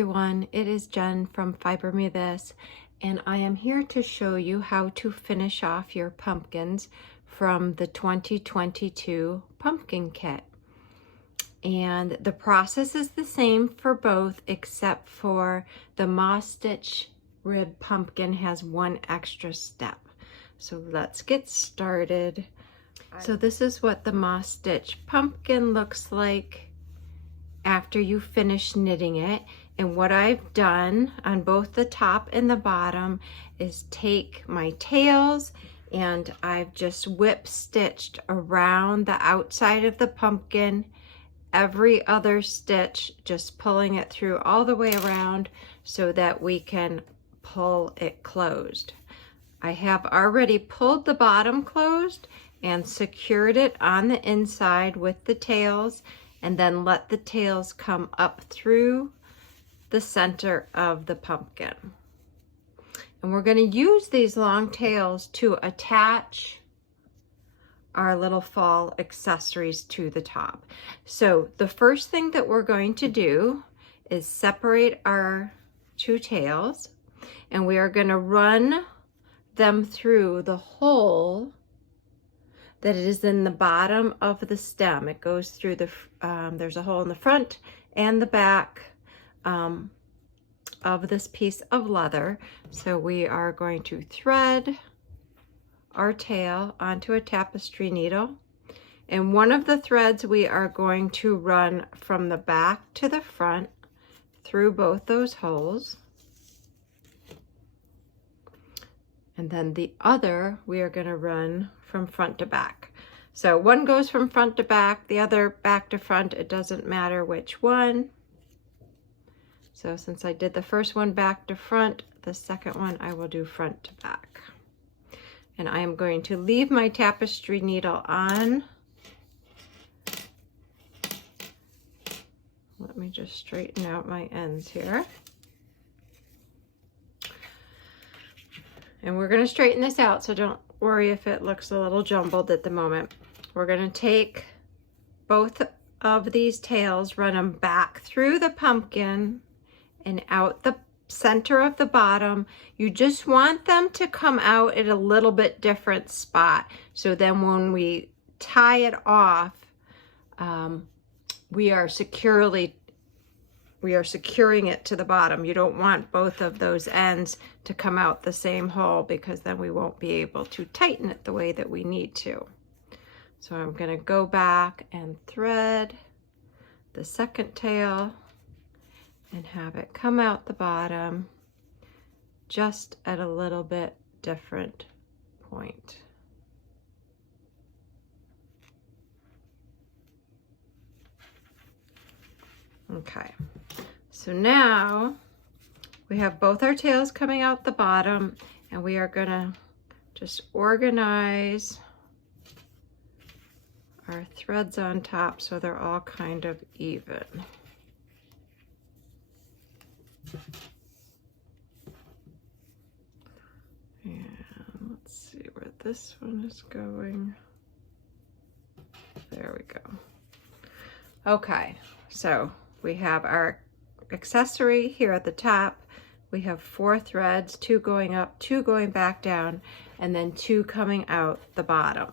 everyone, it is Jen from Fiber Me This, and I am here to show you how to finish off your pumpkins from the 2022 pumpkin kit. And the process is the same for both, except for the moss stitch rib pumpkin has one extra step. So let's get started. So this is what the moss stitch pumpkin looks like after you finish knitting it. And what I've done on both the top and the bottom is take my tails and I've just whip stitched around the outside of the pumpkin, every other stitch, just pulling it through all the way around so that we can pull it closed. I have already pulled the bottom closed and secured it on the inside with the tails, and then let the tails come up through the center of the pumpkin. And we're going to use these long tails to attach our little fall accessories to the top. So the first thing that we're going to do is separate our two tails, and we are going to run them through the hole that is in the bottom of the stem. It goes through the, there's a hole in the front and the back of this piece of leather. So we are going to thread our tail onto a tapestry needle. And one of the threads we are going to run from the back to the front through both those holes. And then the other we are going to run from front to back. So one goes from front to back, the other back to front. It doesn't matter which one. So since I did the first one back to front, the second one I will do front to back. And I am going to leave my tapestry needle on. Let me just straighten out my ends here. And we're going to straighten this out, so don't worry if it looks a little jumbled at the moment. We're going to take both of these tails, run them back through the pumpkin and out the center of the bottom. You just want them to come out at a little bit different spot. So then when we tie it off, we are securing it to the bottom. You don't want both of those ends to come out the same hole, because then we won't be able to tighten it the way that we need to. So I'm going to go back and thread the second tail and have it come out the bottom just at a little bit different point. Okay. So now we have both our tails coming out the bottom, and we are gonna just organize our threads on top so they're all kind of even. And let's see where this one is going. There we go. Okay, so we have our accessory here at the top. We have 4 threads, 2 going up, 2 going back down, and then 2 coming out the bottom.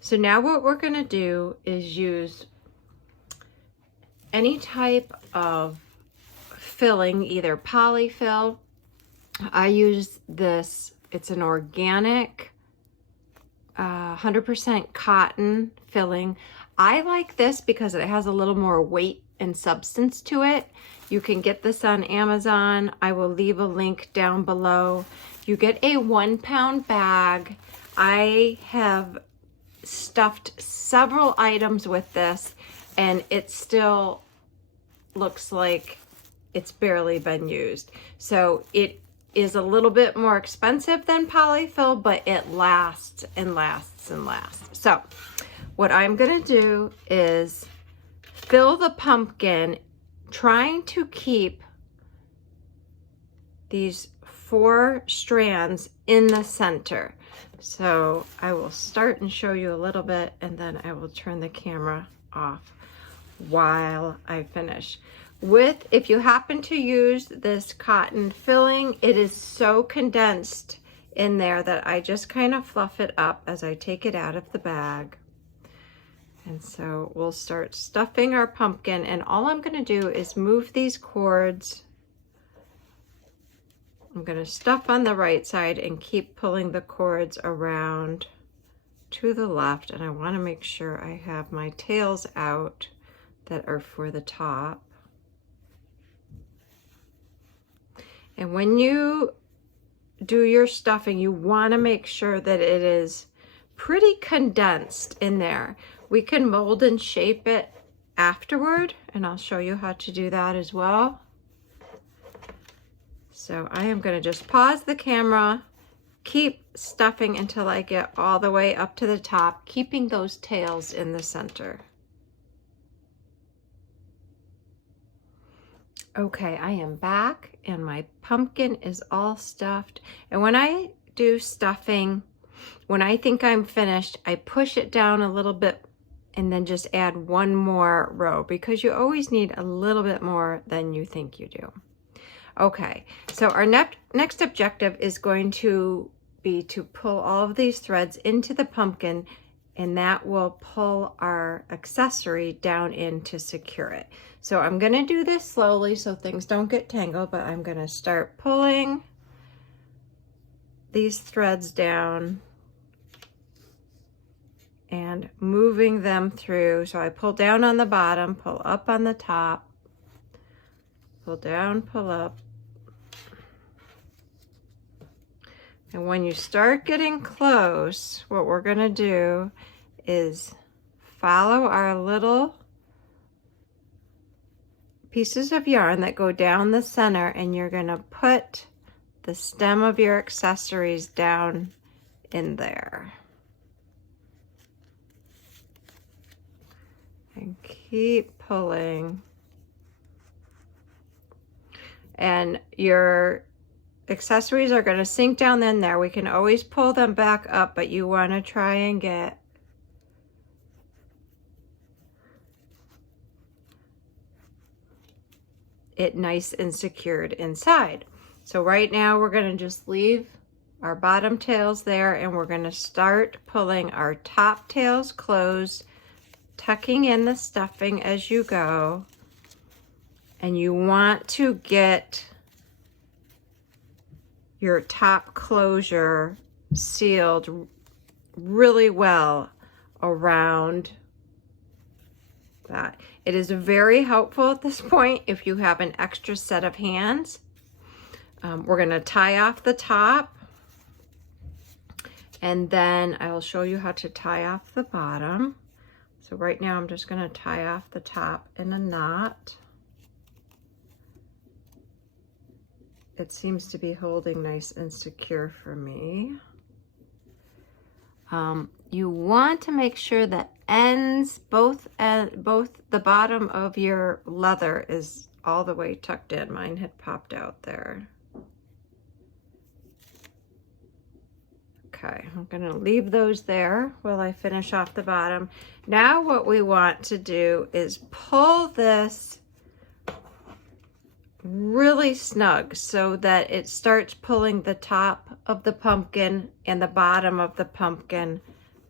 So now what we're going to do is use any type of filling, either polyfill. I use this, it's an organic 100% cotton filling. I like this because it has a little more weight and substance to it. You can get this on Amazon. I will leave a link down below. You get a 1-pound bag. I have stuffed several items with this, and it still looks like it's barely been used. So it is a little bit more expensive than polyfill, but it lasts and lasts and lasts. So what I'm gonna do is fill the pumpkin, trying to keep these 4 strands in the center. So I will start and show you a little bit, and then I will turn the camera off while I finish. If you happen to use this cotton filling, it is so condensed in there that I just kind of fluff it up as I take it out of the bag. And so we'll start stuffing our pumpkin, and all I'm going to do is move these cords. I'm going to stuff on the right side and keep pulling the cords around to the left, and I want to make sure I have my tails out that are for the top. And when you do your stuffing, you want to make sure that it is pretty condensed in there. We can mold and shape it afterward, and I'll show you how to do that as well. So I am going to just pause the camera, keep stuffing until I get all the way up to the top, keeping those tails in the center. Okay, I am back and my pumpkin is all stuffed. And when I do stuffing, when I think I'm finished, I push it down a little bit and then just add one more row, because you always need a little bit more than you think you do. Okay, so our next objective is going to be to pull all of these threads into the pumpkin, and that will pull our accessory down in to secure it. So I'm going to do this slowly so things don't get tangled, but I'm going to start pulling these threads down and moving them through. So I pull down on the bottom, pull up on the top, pull down, pull up. And when you start getting close, what we're going to do is follow our little pieces of yarn that go down the center, and you're going to put the stem of your accessories down in there. And keep pulling. And your accessories are going to sink down in there. We can always pull them back up, but you want to try and get it nice and secured inside. So right now we're going to just leave our bottom tails there, and we're going to start pulling our top tails closed, tucking in the stuffing as you go. And you want to get your top closure sealed really well around that. It is very helpful at this point if you have an extra set of hands. We're going to tie off the top, and then I will show you how to tie off the bottom. So right now I'm just going to tie off the top in a knot. It seems to be holding nice and secure for me. You want to make sure that both the bottom of your leather is all the way tucked in. Mine had popped out there. Okay, I'm going to leave those there while I finish off the bottom. Now what we want to do is pull this really snug so that it starts pulling the top of the pumpkin and the bottom of the pumpkin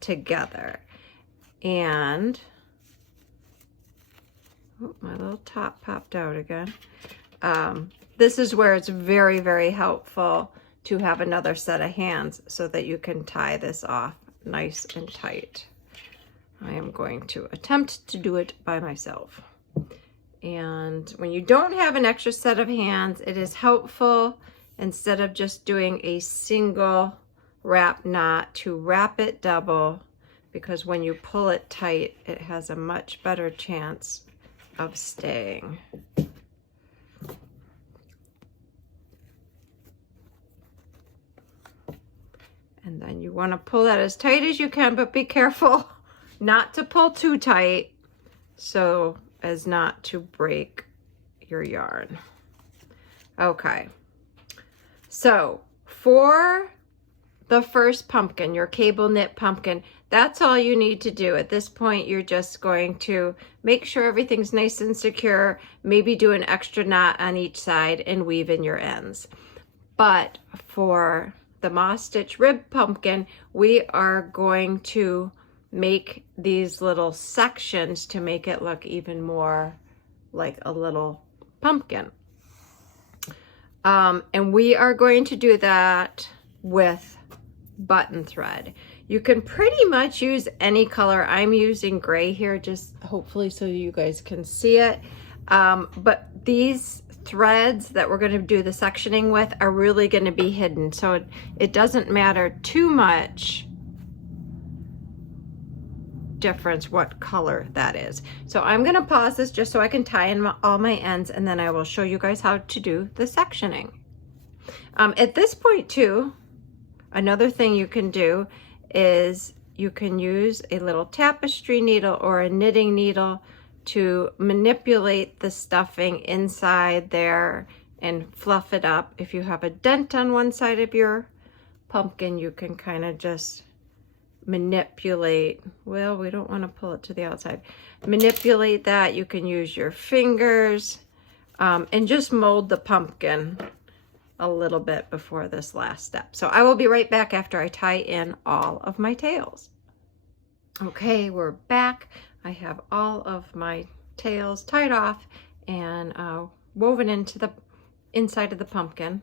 together. And oh, my little top popped out again. This is where it's very, very helpful to have another set of hands so that you can tie this off nice and tight. I am going to attempt to do it by myself. And when you don't have an extra set of hands, it is helpful, instead of just doing a single wrap knot, to wrap it double, because when you pull it tight, it has a much better chance of staying. And then you want to pull that as tight as you can, but be careful not to pull too tight so as not to break your yarn. Okay, so for the first pumpkin, your cable knit pumpkin, that's all you need to do. At this point, you're just going to make sure everything's nice and secure, maybe do an extra knot on each side and weave in your ends. But for the moss stitch rib pumpkin, we are going to make these little sections to make it look even more like a little pumpkin. And we are going to do that with button thread. You can pretty much use any color. I'm using gray here, just hopefully so you guys can see it. But these threads that we're going to do the sectioning with are really going to be hidden, so it doesn't matter too much difference what color that is. So I'm going to pause this just so I can tie in all my ends, and then I will show you guys how to do the sectioning. At this point too, another thing you can do is you can use a little tapestry needle or a knitting needle to manipulate the stuffing inside there and fluff it up. If you have a dent on one side of your pumpkin, you can kind of just manipulate. Well, we don't want to pull it to the outside. Manipulate that. You can use your fingers and just mold the pumpkin a little bit before this last step. So I will be right back after I tie in all of my tails. Okay, we're back. I have all of my tails tied off and woven into the inside of the pumpkin.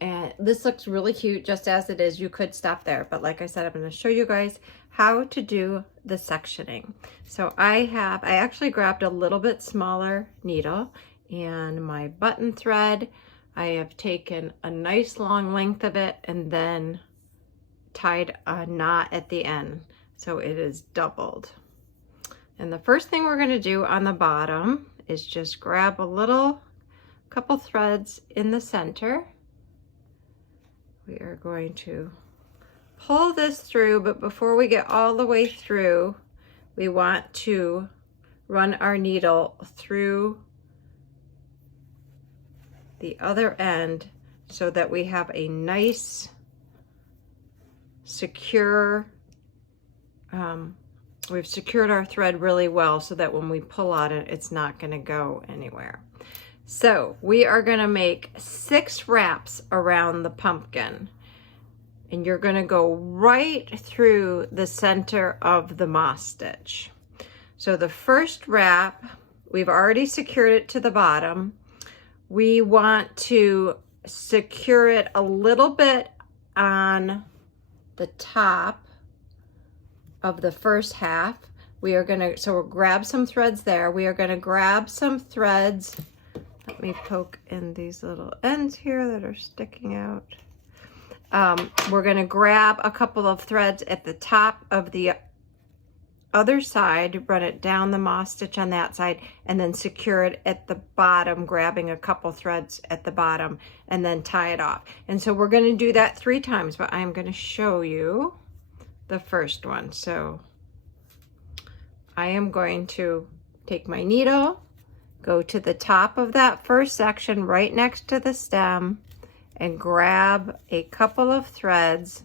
And this looks really cute just as it is. You could stop there, but like I said, I'm going to show you guys how to do the sectioning. So I actually grabbed a little bit smaller needle and my button thread. I have taken a nice long length of it and then tied a knot at the end, so it is doubled. And the first thing we're going to do on the bottom is just grab a couple threads in the center. We are going to pull this through, but before we get all the way through, we want to run our needle through the other end so that we have a nice, secure, we've secured our thread really well so that when we pull on it, it's not going to go anywhere. So we are going to make 6 wraps around the pumpkin, and you're going to go right through the center of the moss stitch. So the first wrap, we've already secured it to the bottom. We want to secure it a little bit on the top of the first half. We are going to, so we'll grab some threads there. We are going to grab some threads. Let me poke in these little ends here that are sticking out. We're going to grab a couple of threads at the top of the other side, run it down the moss stitch on that side, and then secure it at the bottom, grabbing a couple threads at the bottom, and then tie it off. And so we're going to do that 3 times, but I'm going to show you the first one. So I am going to take my needle, go to the top of that first section right next to the stem, and grab a couple of threads.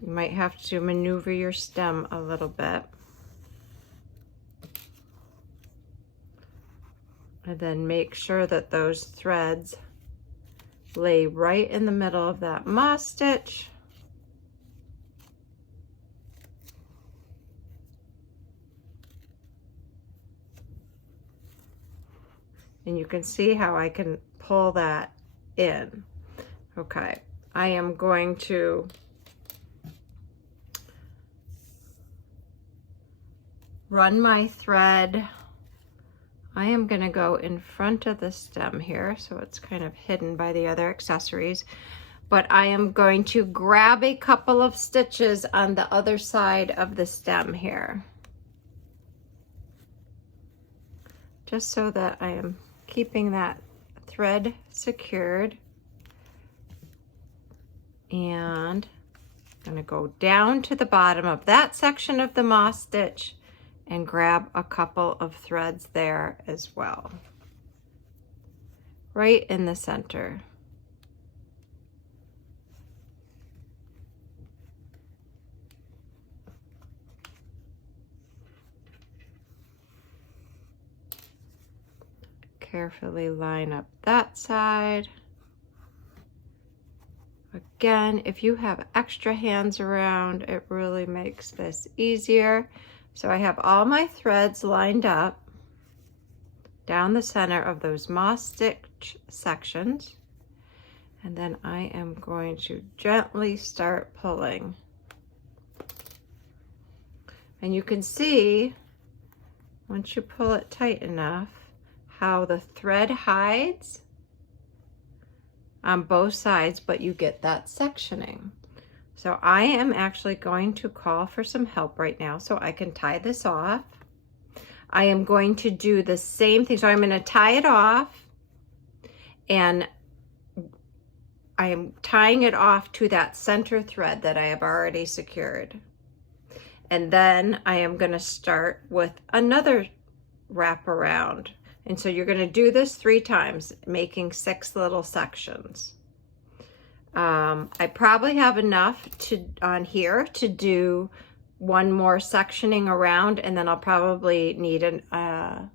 You might have to maneuver your stem a little bit. And then make sure that those threads lay right in the middle of that moss stitch. And you can see how I can pull that in. Okay, I am going to run my thread. I am going to go in front of the stem here, so it's kind of hidden by the other accessories. But I am going to grab a couple of stitches on the other side of the stem here, just so that I am keeping that thread secured. And I'm going to go down to the bottom of that section of the moss stitch and grab a couple of threads there as well, right in the center. carefully line up that side. Again, if you have extra hands around, it really makes this easier. So I have all my threads lined up down the center of those moss stitch sections. And then I am going to gently start pulling. And you can see, once you pull it tight enough, how the thread hides on both sides, but you get that sectioning. So I am actually going to call for some help right now so I can tie this off. I am going to do the same thing. So I'm going to tie it off, and I am tying it off to that center thread that I have already secured. And then I am going to start with another wrap around. And so you're going to do this 3 times, making 6 little sections. I probably have enough on here to do one more sectioning around, and then I'll probably need to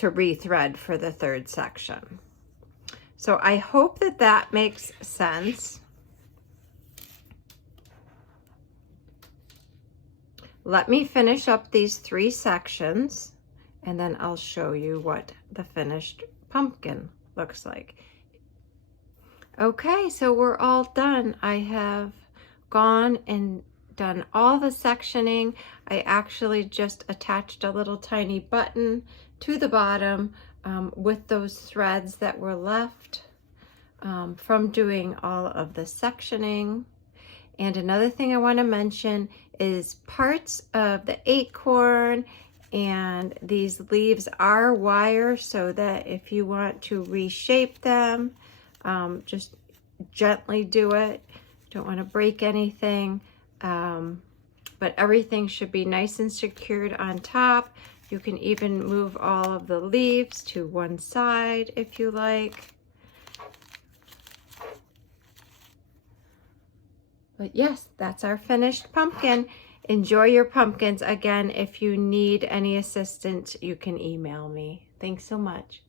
rethread for the 3rd section. So I hope that that makes sense. Let me finish up these 3 sections, and then I'll show you what the finished pumpkin looks like. Okay, so we're all done. I have gone and done all the sectioning. I actually just attached a little tiny button to the bottom with those threads that were left from doing all of the sectioning. And another thing I want to mention is parts of the acorn and these leaves are wire, so that if you want to reshape them, just gently do it. Don't want to break anything, but everything should be nice and secured on top. You can even move all of the leaves to one side if you like. But yes, that's our finished pumpkin. Enjoy your pumpkins. Again, if you need any assistance, you can email me. Thanks so much.